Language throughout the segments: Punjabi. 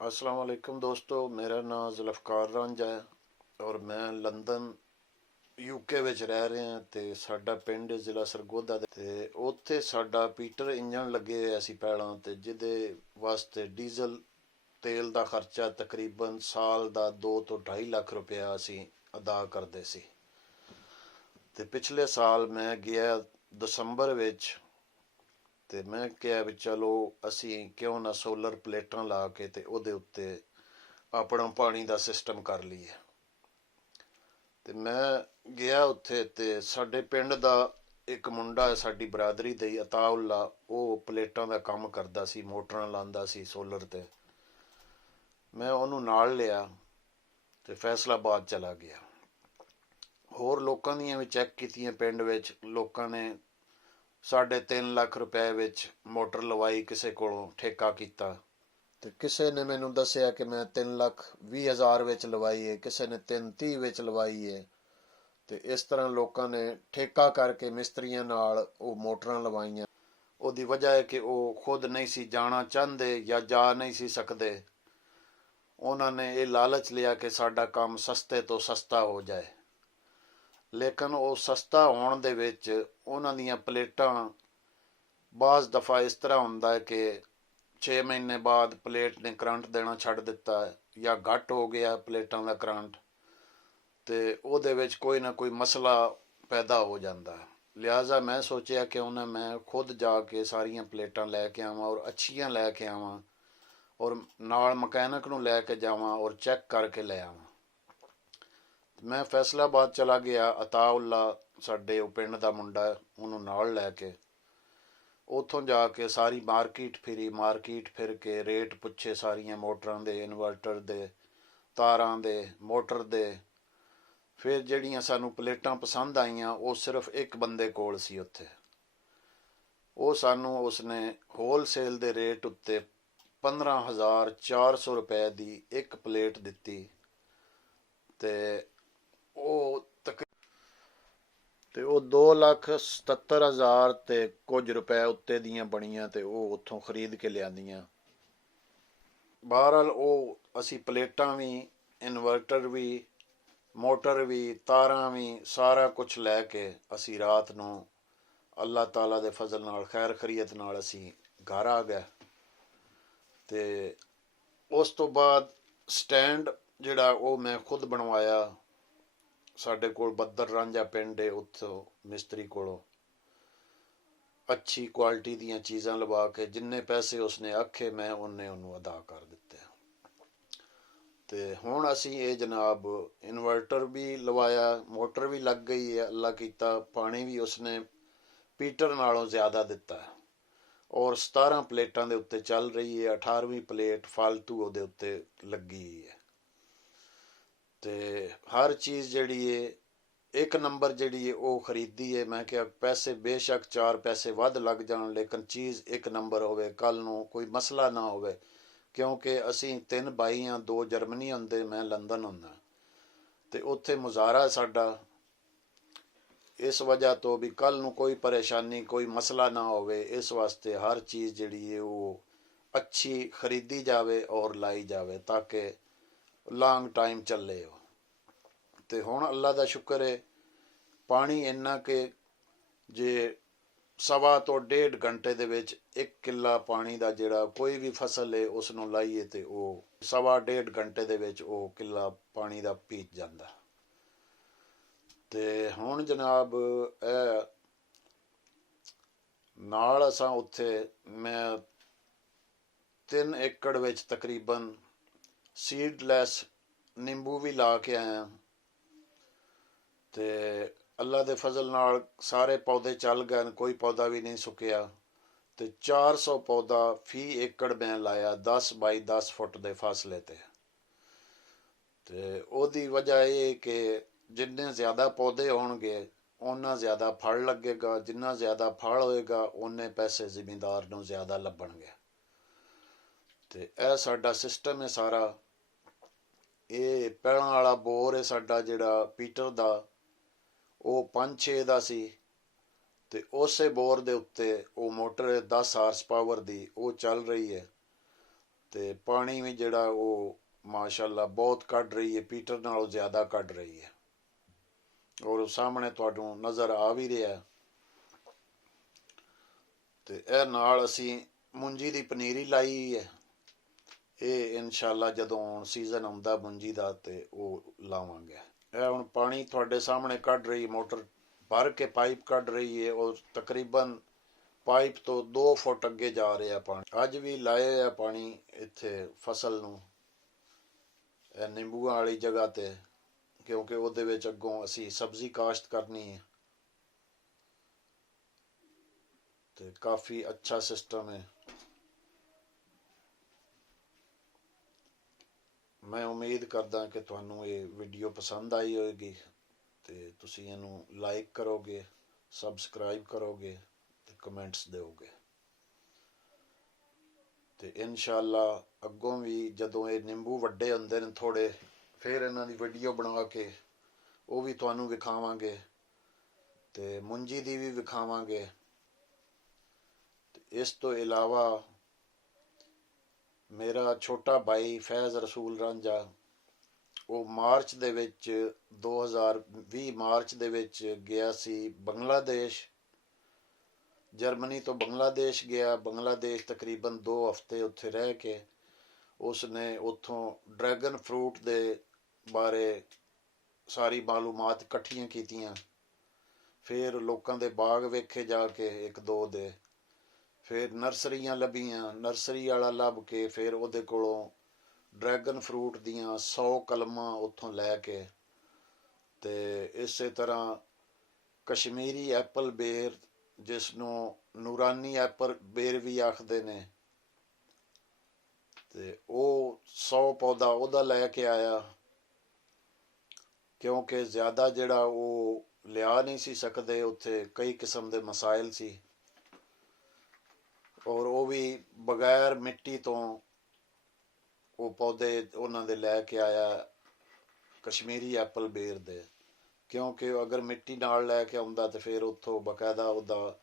अस्सलाम वालेकुम दोस्तों, मेरा नाम ਜ਼ੁਲਫਕਾਰ ਰਾਂਝਾ है और मैं लंदन यूके ਵਿੱਚ ਰਹਿ ਰਿਹਾ ਤੇ ਸਾਡਾ ਪਿੰਡ ਜ਼ਿਲ੍ਹਾ ਸਰਗੋਧਾ ਦੇ ਤੇ ਉੱਥੇ ਸਾਡਾ ਪੀਟਰ ਇੰਜਣ ਲੱਗੇ ਹੋਇਆ ਸੀ ਪਹਿਲਾਂ, ਤੇ ਜਿਹਦੇ ਵਾਸਤੇ ਡੀਜ਼ਲ ਤੇਲ ਦਾ ਖਰਚਾ ਤਕਰੀਬਨ ਸਾਲ ਦਾ 2 ਤੋਂ 2.5 ਲੱਖ ਰੁਪਇਆ ਅਸੀਂ ਅਦਾ ਕਰਦੇ ਸੀ। ਤੇ ਪਿਛਲੇ ਸਾਲ ਮੈਂ ਗਿਆ ਦਸੰਬਰ ਵਿੱਚ, ਤੇ ਮੈਂ ਕਿਹਾ ਵੀ ਚਲੋ ਅਸੀਂ ਕਿਉਂ ਨਾ ਸੋਲਰ ਪਲੇਟਾਂ ਲਾ ਕੇ ਤੇ ਉਹਦੇ ਉੱਤੇ ਆਪਣਾ ਪਾਣੀ ਦਾ ਸਿਸਟਮ ਕਰ ਲਈਏ। ਤੇ ਮੈਂ ਗਿਆ ਉੱਥੇ, ਤੇ ਸਾਡੇ ਪਿੰਡ ਦਾ ਇੱਕ ਮੁੰਡਾ ਸਾਡੀ ਬਰਾਦਰੀ ਦਾ ਹੀ ਅਤਾਉੱਲਾ, ਉਹ ਪਲੇਟਾਂ ਦਾ ਕੰਮ ਕਰਦਾ ਸੀ, ਮੋਟਰਾਂ ਲਾਉਂਦਾ ਸੀ ਸੋਲਰ ਤੇ। ਮੈਂ ਉਹਨੂੰ ਨਾਲ ਲਿਆ ਤੇ ਫੈਸਲਾਬਾਦ ਚਲਾ ਗਿਆ। ਹੋਰ ਲੋਕਾਂ ਦੀਆਂ ਵੀ ਚੈੱਕ ਕੀਤੀਆਂ, ਪਿੰਡ ਵਿੱਚ ਲੋਕਾਂ ਨੇ 3.5 ਲੱਖ ਰੁਪਏ ਵਿੱਚ ਮੋਟਰ ਲਵਾਈ, ਕਿਸੇ ਕੋਲੋਂ ਠੇਕਾ ਕੀਤਾ। ਤੇ ਕਿਸੇ ਨੇ ਮੈਨੂੰ ਦੱਸਿਆ ਕਿ ਮੈਂ 3,20,000 ਵਿੱਚ ਲਵਾਈ ਹੈ, ਕਿਸੇ ਨੇ 3,30 ਵਿੱਚ ਲਵਾਈ ਹੈ। ਤੇ ਇਸ ਤਰ੍ਹਾਂ ਲੋਕਾਂ ਨੇ ਠੇਕਾ ਕਰਕੇ ਮਿਸਤਰੀਆਂ ਨਾਲ ਉਹ ਮੋਟਰਾਂ ਲਵਾਈਆਂ। ਉਹਦੀ ਵਜ੍ਹਾ ਹੈ ਕਿ ਉਹ ਖੁਦ ਨਹੀਂ ਸੀ ਜਾਣਾ ਚਾਹੁੰਦੇ ਜਾਂ ਜਾ ਨਹੀਂ ਸੀ ਸਕਦੇ। ਉਹਨਾਂ ਨੇ ਇਹ ਲਾਲਚ ਲਿਆ ਕਿ ਸਾਡਾ ਕੰਮ ਸਸਤੇ ਤੋਂ ਸਸਤਾ ਹੋ ਜਾਏ, ਲੇਕਿਨ ਉਹ ਸਸਤਾ ਹੋਣ ਦੇ ਵਿੱਚ ਉਹਨਾਂ ਦੀਆਂ ਪਲੇਟਾਂ ਬਾਜ਼ ਦਫਾ ਇਸ ਤਰ੍ਹਾਂ ਹੁੰਦਾ ਹੈ ਕਿ 6 ਮਹੀਨੇ ਬਾਅਦ ਪਲੇਟ ਨੇ ਕਰੰਟ ਦੇਣਾ ਛੱਡ ਦਿੱਤਾ ਜਾਂ ਘੱਟ ਹੋ ਗਿਆ ਪਲੇਟਾਂ ਦਾ ਕਰੰਟ, ਤੇ ਉਹਦੇ ਵਿੱਚ ਕੋਈ ਨਾ ਕੋਈ ਮਸਲਾ ਪੈਦਾ ਹੋ ਜਾਂਦਾ। ਲਿਹਾਜ਼ਾ ਮੈਂ ਸੋਚਿਆ ਕਿ ਉਹਨਾਂ ਮੈਂ ਖੁਦ ਜਾ ਕੇ ਸਾਰੀਆਂ ਪਲੇਟਾਂ ਲੈ ਕੇ ਆਵਾਂ ਔਰ ਅੱਛੀਆਂ ਲੈ ਕੇ ਆਵਾਂ, ਔਰ ਨਾਲ ਮਕੈਨਿਕ ਨੂੰ ਲੈ ਕੇ ਜਾਵਾਂ ਔਰ ਚੈੱਕ ਕਰਕੇ ਲੈ ਆਵਾਂ। ਮੈਂ ਫੈਸਲਾਬਾਦ ਚਲਾ ਗਿਆ। ਅਤਾਉੱਲਾ ਸਾਡੇ ਉਹ ਪਿੰਡ ਦਾ ਮੁੰਡਾ, ਉਹਨੂੰ ਨਾਲ ਲੈ ਕੇ ਉੱਥੋਂ ਜਾ ਕੇ ਸਾਰੀ ਮਾਰਕੀਟ ਫਿਰੀ। ਮਾਰਕੀਟ ਫਿਰ ਕੇ ਰੇਟ ਪੁੱਛੇ ਸਾਰੀਆਂ ਮੋਟਰਾਂ ਦੇ, ਇਨਵਰਟਰ ਦੇ, ਤਾਰਾਂ ਦੇ, ਮੋਟਰ ਦੇ। ਫਿਰ ਜਿਹੜੀਆਂ ਸਾਨੂੰ ਪਲੇਟਾਂ ਪਸੰਦ ਆਈਆਂ ਉਹ ਸਿਰਫ ਇੱਕ ਬੰਦੇ ਕੋਲ ਸੀ ਉੱਥੇ। ਉਹ ਸਾਨੂੰ ਉਸਨੇ ਹੋਲਸੇਲ ਦੇ ਰੇਟ ਉੱਤੇ 15,400 ਰੁਪਏ ਦੀ ਇੱਕ ਪਲੇਟ ਦਿੱਤੀ। ਤੇ ਉਹ 2,77,000 ਤੇ ਕੁਝ ਰੁਪਏ ਉੱਤੇ ਦੀਆਂ ਬਣੀਆਂ, ਤੇ ਉਹ ਉੱਥੋਂ ਖਰੀਦ ਕੇ ਲਿਆਂਦੀਆਂ। ਬਹਰਹਾਲ ਉਹ ਅਸੀਂ ਪਲੇਟਾਂ ਵੀ, ਇਨਵਰਟਰ ਵੀ, ਮੋਟਰ ਵੀ, ਤਾਰਾਂ ਵੀ, ਸਾਰਾ ਕੁਛ ਲੈ ਕੇ ਅਸੀਂ ਰਾਤ ਨੂੰ ਅੱਲਾਹ ਤਾਲਾ ਦੇ ਫਜ਼ਲ ਨਾਲ ਖੈਰ ਖਰੀਅਤ ਨਾਲ ਅਸੀਂ ਘਰ ਆ ਗਏ। ਤੇ ਉਸ ਤੋਂ ਬਾਅਦ ਸਟੈਂਡ ਜਿਹੜਾ ਉਹ ਮੈਂ ਖੁਦ ਬਣਵਾਇਆ। ਸਾਡੇ ਕੋਲ ਬੱਦਰ ਰਾਂਝਾ ਪਿੰਡ ਹੈ, ਉੱਥੋਂ ਮਿਸਤਰੀ ਕੋਲੋਂ ਅੱਛੀ ਕੁਆਲਿਟੀ ਦੀਆਂ ਚੀਜ਼ਾਂ ਲਵਾ ਕੇ ਜਿੰਨੇ ਪੈਸੇ ਉਸਨੇ ਆਖੇ ਮੈਂ ਉਹਨੂੰ ਅਦਾ ਕਰ ਦਿੱਤੇ। ਤੇ ਹੁਣ ਅਸੀਂ ਇਹ ਜਨਾਬ ਇਨਵਰਟਰ ਵੀ ਲਵਾਇਆ, ਮੋਟਰ ਵੀ ਲੱਗ ਗਈ ਹੈ, ਅੱਲਾ ਕੀਤਾ ਪਾਣੀ ਵੀ ਉਸਨੇ ਪੀਟਰ ਨਾਲੋਂ ਜ਼ਿਆਦਾ ਦਿੱਤਾ, ਔਰ 17 ਪਲੇਟਾਂ ਦੇ ਉੱਤੇ ਚੱਲ ਰਹੀ ਹੈ। 18ਵੀਂ ਪਲੇਟ ਫਾਲਤੂ ਉਹਦੇ ਉੱਤੇ ਲੱਗੀ ਹੈ। ਤੇ ਹਰ ਚੀਜ਼ ਜਿਹੜੀ ਹੈ ਇੱਕ ਨੰਬਰ ਜਿਹੜੀ ਹੈ ਉਹ ਖਰੀਦੀ ਹੈ। ਮੈਂ ਕਿਹਾ ਪੈਸੇ ਬੇਸ਼ੱਕ 4 ਪੈਸੇ ਵੱਧ ਲੱਗ ਜਾਣ, ਲੇਕਿਨ ਚੀਜ਼ ਇੱਕ ਨੰਬਰ ਹੋਵੇ, ਕੱਲ ਨੂੰ ਕੋਈ ਮਸਲਾ ਨਾ ਹੋਵੇ। ਕਿਉਂਕਿ ਅਸੀਂ 3 ਭਾਈ ਹਾਂ, 2 ਜਰਮਨੀ ਹੁੰਦੇ, ਮੈਂ ਲੰਦਨ ਹੁੰਦਾ, ਤੇ ਉੱਥੇ ਮੁਜ਼ਾਹਰਾ ਸਾਡਾ, ਇਸ ਵਜ੍ਹਾ ਤੋਂ ਵੀ ਕੱਲ ਨੂੰ ਕੋਈ ਪਰੇਸ਼ਾਨੀ, ਕੋਈ ਮਸਲਾ ਨਾ ਹੋਵੇ। ਇਸ ਵਾਸਤੇ ਹਰ ਚੀਜ਼ ਜਿਹੜੀ ਹੈ ਉਹ ਅੱਛੀ ਖਰੀਦੀ ਜਾਵੇ ਔਰ ਲਾਈ ਜਾਵੇ ਤਾਂ ਕਿ ਲੌਂਗ ਟਾਈਮ ਚੱਲੇ ਉਹ। ਤੇ ਹੁਣ ਅੱਲਾ ਦਾ ਸ਼ੁਕਰ ਹੈ, ਪਾਣੀ ਇੰਨਾ ਕਿ ਜੇ 1.25 ਤੋਂ 1.5 ਘੰਟੇ ਦੇ ਵਿੱਚ 1 ਕਿੱਲਾ ਪਾਣੀ ਦਾ ਜਿਹੜਾ ਕੋਈ ਵੀ ਫਸਲ ਹੈ ਉਸ ਨੂੰ ਲਾਈਏ ਤੇ ਉਹ 1.25 ਘੰਟੇ ਦੇ ਵਿੱਚ ਉਹ ਕਿੱਲਾ ਪਾਣੀ ਦਾ ਪੀਚ ਜਾਂਦਾ। ਤੇ ਹੁਣ ਜਨਾਬ ਇਹ ਨਾਲ ਅਸਾਂ ਉੱਥੇ ਮੈਂ 3 ਏਕੜ ਵਿੱਚ ਤਕਰੀਬਨ ਸੀਡਲੈਸ ਨਿੰਬੂ ਵੀ ਲਾ ਕੇ ਆਇਆ। ਤੇ ਅੱਲਾ ਦੇ ਫਜ਼ਲ ਨਾਲ ਸਾਰੇ ਪੌਦੇ ਚੱਲ ਗਏ, ਕੋਈ ਪੌਦਾ ਵੀ ਨਹੀਂ ਸੁੱਕਿਆ। ਤੇ 400 ਪੌਦਾ ਫੀ ਏਕੜ ਮੈਂ ਲਾਇਆ 10 ਬਾਈ 10 ਫੁੱਟ ਦੇ ਫਾਸਲੇ ਤੇ। ਤੇ ਉਹਦੀ ਵਜ੍ਹਾ ਇਹ ਕਿ ਜਿੰਨੇ ਜ਼ਿਆਦਾ ਪੌਦੇ ਹੋਣਗੇ ਓਨਾ ਜ਼ਿਆਦਾ ਫਲ ਲੱਗੇਗਾ, ਜਿੰਨਾ ਜ਼ਿਆਦਾ ਫਲ ਹੋਏਗਾ ਓਨੇ ਪੈਸੇ ਜ਼ਿਮੀਂਦਾਰ ਨੂੰ ਜ਼ਿਆਦਾ ਲੱਭਣਗੇ। ਤੇ ਇਹ ਸਾਡਾ ਸਿਸਟਮ ਹੈ ਸਾਰਾ। ਇਹ ਪਹਿਲਾਂ ਵਾਲਾ ਬੋਰ ਹੈ ਸਾਡਾ ਜਿਹੜਾ ਪੀਟਰ ਦਾ, ਉਹ 5-6 ਦਾ ਸੀ, ਤੇ ਉਸੇ ਬੋਰ ਦੇ ਉੱਤੇ ਉਹ ਮੋਟਰ 10 ਹਾਰਸ ਪਾਵਰ ਦੀ ਉਹ ਚੱਲ ਰਹੀ ਹੈ। ਤੇ ਪਾਣੀ ਵੀ ਜਿਹੜਾ ਉਹ ਮਾਸ਼ਾਅੱਲਾ ਬਹੁਤ ਕੱਢ ਰਹੀ ਹੈ, ਪੀਟਰ ਨਾਲੋਂ ਜ਼ਿਆਦਾ ਕੱਢ ਰਹੀ ਹੈ। ਔਰ ਸਾਹਮਣੇ ਤੁਹਾਨੂੰ ਨਜ਼ਰ ਆ ਵੀ ਰਿਹਾ। ਤੇ ਇਹ ਨਾਲ ਅਸੀਂ ਮੂੰਜੀ ਦੀ ਪਨੀਰੀ ਲਾਈ ਹੈ। ਇਹ ਇਨਸ਼ਾਅੱਲਾ ਜਦੋਂ ਸੀਜ਼ਨ ਆਉਂਦਾ ਮੂੰਜੀ ਦਾ ਤੇ ਉਹ ਲਾਵਾਂਗੇ। ਇਹ ਹੁਣ ਪਾਣੀ ਤੁਹਾਡੇ ਸਾਹਮਣੇ ਕੱਢ ਰਹੀ, ਮੋਟਰ ਭਰ ਕੇ ਪਾਈਪ ਕੱਢ ਰਹੀ ਹੈ। ਔਰ ਤਕਰੀਬਨ ਪਾਈਪ ਤੋਂ 2 ਫੁੱਟ ਅੱਗੇ ਜਾ ਰਿਹਾ ਪਾਣੀ। ਅੱਜ ਵੀ ਲਾਏ ਆ ਪਾਣੀ ਇੱਥੇ ਫਸਲ ਨੂੰ, ਇਹ ਨਿੰਬੂਆਂ ਵਾਲੀ ਜਗ੍ਹਾ ਤੇ, ਕਿਉਂਕਿ ਉਹਦੇ ਵਿੱਚ ਅੱਗੋਂ ਅਸੀਂ ਸਬਜ਼ੀ ਕਾਸ਼ਤ ਕਰਨੀ ਹੈ। ਤੇ ਕਾਫੀ ਅੱਛਾ ਸਿਸਟਮ ਹੈ। ਮੈਂ ਉਮੀਦ ਕਰਦਾ ਕਿ ਤੁਹਾਨੂੰ ਇਹ ਵੀਡੀਓ ਪਸੰਦ ਆਈ ਹੋਵੇਗੀ ਤੇ ਤੁਸੀਂ ਇਹਨੂੰ ਲਾਈਕ ਕਰੋਗੇ, ਸਬਸਕ੍ਰਾਈਬ ਕਰੋਗੇ ਤੇ ਕਮੈਂਟਸ ਦਿਓਗੇ। ਤੇ ਇਨਸ਼ਾਅੱਲਾ ਅੱਗੋਂ ਵੀ ਜਦੋਂ ਇਹ ਨਿੰਬੂ ਵੱਡੇ ਹੁੰਦੇ ਨੇ ਥੋੜੇ, ਫਿਰ ਇਹਨਾਂ ਦੀ ਵੀਡੀਓ ਬਣਾ ਕੇ ਉਹ ਵੀ ਤੁਹਾਨੂੰ ਵਿਖਾਵਾਂਗੇ ਤੇ ਮੂੰਜੀ ਦੀ ਵੀ ਵਿਖਾਵਾਂਗੇ। ਤੇ ਇਸ ਤੋਂ ਇਲਾਵਾ ਮੇਰਾ ਛੋਟਾ ਭਾਈ ਫੈਜ਼ ਰਸੂਲ ਰਾਂਝਾ, ਉਹ ਮਾਰਚ ਦੇ ਵਿੱਚ 2020 ਮਾਰਚ ਦੇ ਵਿੱਚ ਗਿਆ ਸੀ ਬੰਗਲਾਦੇਸ਼। ਜਰਮਨੀ ਤੋਂ ਬੰਗਲਾਦੇਸ਼ ਗਿਆ। ਬੰਗਲਾਦੇਸ਼ ਤਕਰੀਬਨ 2 ਹਫ਼ਤੇ ਉੱਥੇ ਰਹਿ ਕੇ ਉਸਨੇ ਉੱਥੋਂ ਡਰੈਗਨ ਫਰੂਟ ਦੇ ਬਾਰੇ ਸਾਰੀ ਮਾਲੂਮਾਤ ਇਕੱਠੀਆਂ ਕੀਤੀਆਂ। ਫਿਰ ਲੋਕਾਂ ਦੇ ਬਾਗ ਵੇਖੇ ਜਾ ਕੇ 1-2 ਦੇ, ਫਿਰ ਨਰਸਰੀਆਂ ਲੱਭੀਆਂ, ਨਰਸਰੀ ਵਾਲਾ ਲੱਭ ਕੇ ਫਿਰ ਉਹਦੇ ਕੋਲੋਂ ਡਰੈਗਨ ਫਰੂਟ ਦੀਆਂ 100 ਕਲਮਾਂ ਉੱਥੋਂ ਲੈ ਕੇ, ਤੇ ਇਸੇ ਤਰ੍ਹਾਂ ਕਸ਼ਮੀਰੀ ਐਪਲ ਬੇਰ, ਜਿਸ ਨੂੰ ਨੂਰਾਨੀ ਐਪਲ ਬੇਰ ਵੀ ਆਖਦੇ ਨੇ, ਤੇ ਉਹ 100 ਪੌਦਾ ਉਹਦਾ ਲੈ ਕੇ ਆਇਆ। ਕਿਉਂਕਿ ਜ਼ਿਆਦਾ ਜਿਹੜਾ ਉਹ ਲਿਆ ਨਹੀਂ ਸੀ ਸਕਦੇ, ਉੱਥੇ ਕਈ ਕਿਸਮ ਦੇ ਮਸਾਇਲ ਸੀ। ਔਰ ਉਹ ਵੀ ਬਗੈਰ ਮਿੱਟੀ ਤੋਂ ਉਹ ਪੌਦੇ ਉਹਨਾਂ ਦੇ ਲੈ ਕੇ ਆਇਆ, ਕਸ਼ਮੀਰੀ ਐਪਲ ਬੇਰ ਦੇ। ਕਿਉਂਕਿ ਅਗਰ ਮਿੱਟੀ ਨਾਲ ਲੈ ਕੇ ਆਉਂਦਾ ਤੇ ਫਿਰ ਉੱਥੋਂ ਬਕਾਇਦਾ ਉਹਦਾ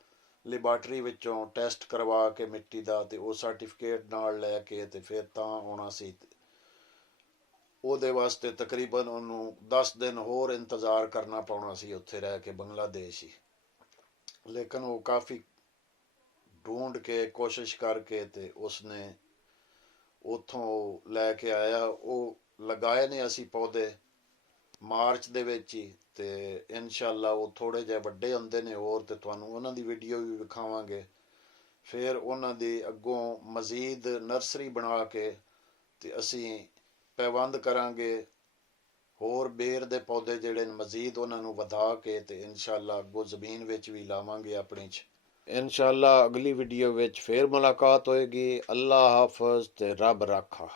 ਲੈਬਾਰਟਰੀ ਵਿੱਚੋਂ ਟੈਸਟ ਕਰਵਾ ਕੇ ਮਿੱਟੀ ਦਾ, ਤੇ ਉਹ ਸਰਟੀਫਿਕੇਟ ਨਾਲ ਲੈ ਕੇ ਤੇ ਫਿਰ ਤਾਂ ਆਉਣਾ ਸੀ। ਉਹਦੇ ਵਾਸਤੇ ਤਕਰੀਬਨ ਉਹਨੂੰ 10 ਦਿਨ ਹੋਰ ਇੰਤਜ਼ਾਰ ਕਰਨਾ ਪਾਉਣਾ ਸੀ ਉੱਥੇ ਰਹਿ ਕੇ ਬੰਗਲਾਦੇਸ਼ ਹੀ। ਲੇਕਿਨ ਉਹ ਕਾਫੀ ਢੂੰਡ ਕੇ ਕੋਸ਼ਿਸ਼ ਕਰਕੇ ਤੇ ਉਸਨੇ ਉੱਥੋਂ ਲੈ ਕੇ ਆਇਆ। ਉਹ ਲਗਾਏ ਨੇ ਅਸੀਂ ਪੌਦੇ ਮਾਰਚ ਦੇ ਵਿੱਚ ਹੀ, ਤੇ ਇਨਸ਼ਾਅੱਲਾ ਉਹ ਥੋੜ੍ਹੇ ਜਿਹੇ ਵੱਡੇ ਹੁੰਦੇ ਨੇ ਹੋਰ, ਤੇ ਤੁਹਾਨੂੰ ਉਹਨਾਂ ਦੀ ਵੀਡੀਓ ਵੀ ਵਿਖਾਵਾਂਗੇ। ਫਿਰ ਉਹਨਾਂ ਦੀ ਅੱਗੋਂ ਮਜ਼ੀਦ ਨਰਸਰੀ ਬਣਾ ਕੇ ਤੇ ਅਸੀਂ ਪੈਵੰਦ ਕਰਾਂਗੇ। ਹੋਰ ਬੇਰ ਦੇ ਪੌਦੇ ਜਿਹੜੇ ਨੇ ਮਜ਼ੀਦ ਉਹਨਾਂ ਨੂੰ ਵਧਾ ਕੇ ਤੇ ਇਨਸ਼ਾਅੱਲਾ ਅੱਗੋਂ ਜ਼ਮੀਨ ਵਿੱਚ ਵੀ ਲਾਵਾਂਗੇ ਆਪਣੀ 'ਚ। ਇਨਸ਼ਾਅੱਲਾ ਅਗਲੀ ਵੀਡੀਓ ਵਿੱਚ ਫਿਰ ਮੁਲਾਕਾਤ ਹੋਏਗੀ। ਅੱਲਾ ਹਾਫਿਜ਼ ਤੇ ਰੱਬ ਰਾਖਾ।